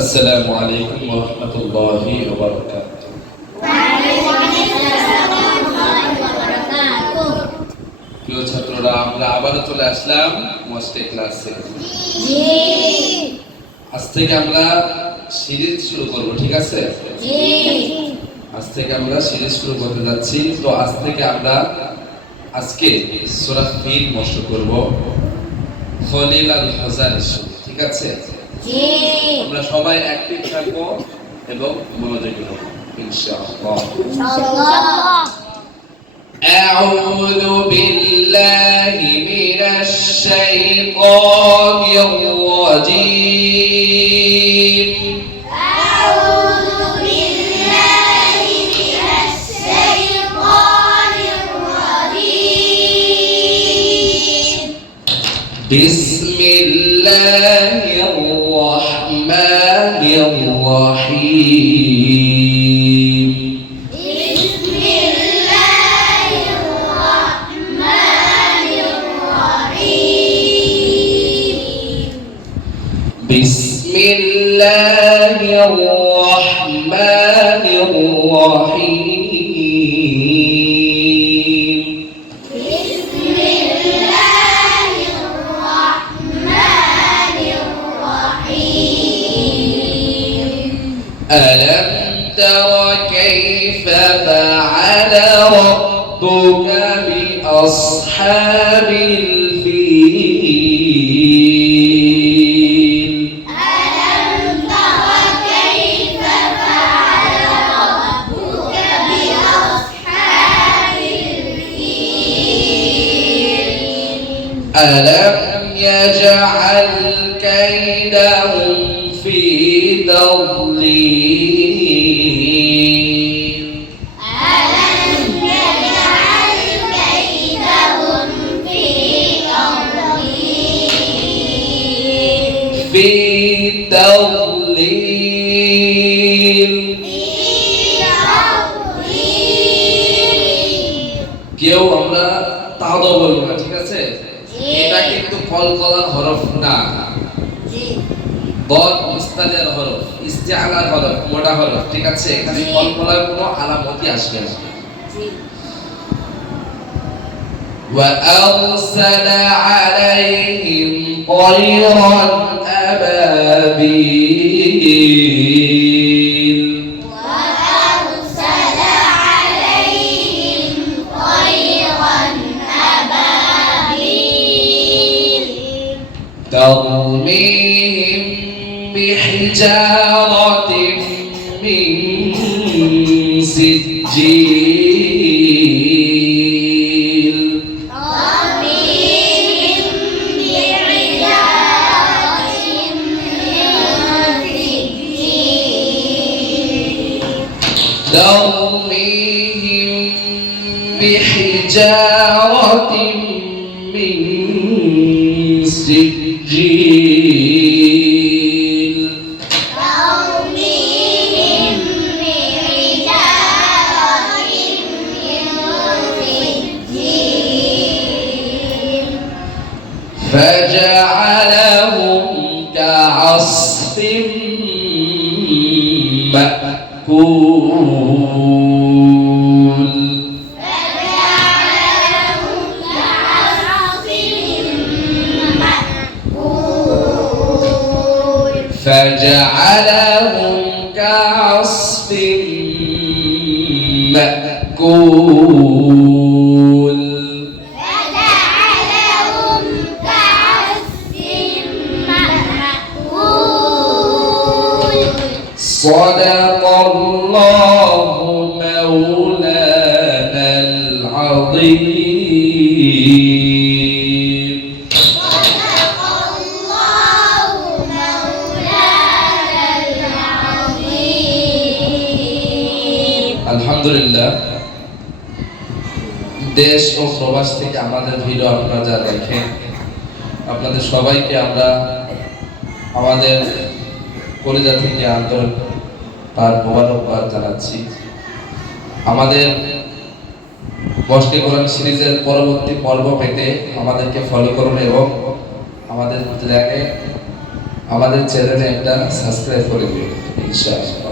আসসালামু আলাইকুম ওয়া রাহমাতুল্লাহি ওয়া বারাকাতুহু। প্রিয় ছাত্ররা, আমরা আবারও চলে আসলাম মস্টে ক্লাসে। আজ থেকে আমরা সিরিজ শুরু করব, ঠিক আছে? আজ থেকে আমরা সিরিজ শুরু করতে যাচ্ছি। তো আজ থেকে আমরা আজকে সূরা ফিল মস্ট করব, খলিল আল হাসান, ঠিক আছে? আমরা সবাই অ্যাক্টিভ থাকবো এবং মনোযোগী হব ইনশাআল্লাহ। আউযু বিল্লাহি মিনাশ শাইতানির রাজীম। আউযু বিল্লাহি মিনাশ শাইতানির রাজীম। বিসমিল্লাহির রাহমানির রাহিম। বিসমিল্লাহির রাহমানির রাহিম। বিসমিল্লাহির রাহমানির রাহিম। বিসমিল্লাহির রাহমানির রাহিম। ألم تر كيف فعل ربك بأصحاب الفيل؟ ألم تر كيف فعل ربك بأصحاب الفيل؟ ألم يجعل كيدهم في تضليل؟ ألم يجعل كيدهم في تضليل؟ في تضليل। কেউ আমরা তাও বলবো না, ঠিক আছে? এটা কিন্তু কলকলার হরফ না, বদ মুস্তালিয়ার হরফ, ইস্তিআলার হরফ, মোটা হরফ, ঠিক আছে? এখানে কলকলার কোনো আলামতই আসবে না। وأرسل عليهم طيرا أبابيل. وأرسل عليهم طيرا أبابيل ترميهم بحجارة من سجيل. ترميهم بحجارة من سجيل. ترميهم بحجارة من سجيل. ترميهم بحجارة من سجيل. فجعلهم كعصف مأكول. فجعلهم كعصف مأكول. فجعلهم كعصف مأكول. فجعلهم كعصف مأكول. صدق الله مولانا العظيم. صدق الله مولانا العظيم. আলহামদুলিল্লাহ, দেশ ও প্রবাস থেকে আমাদের ভিডিও আপনারা যারা দেখেন, আপনাদের সবাইকে আমরা আমাদের কলিজা থেকে আন্তরিক তার মোবারকবাদ জানাচ্ছি। আমাদের মস্টে কোরআন সিরিজের পরবর্তী পর্ব পেতে আমাদেরকে ফলো করুন এবং আমাদের চ্যানেলে আমাদের চ্যানেলে একটা সাবস্ক্রাইব করে দিন ইনশাআল্লাহ।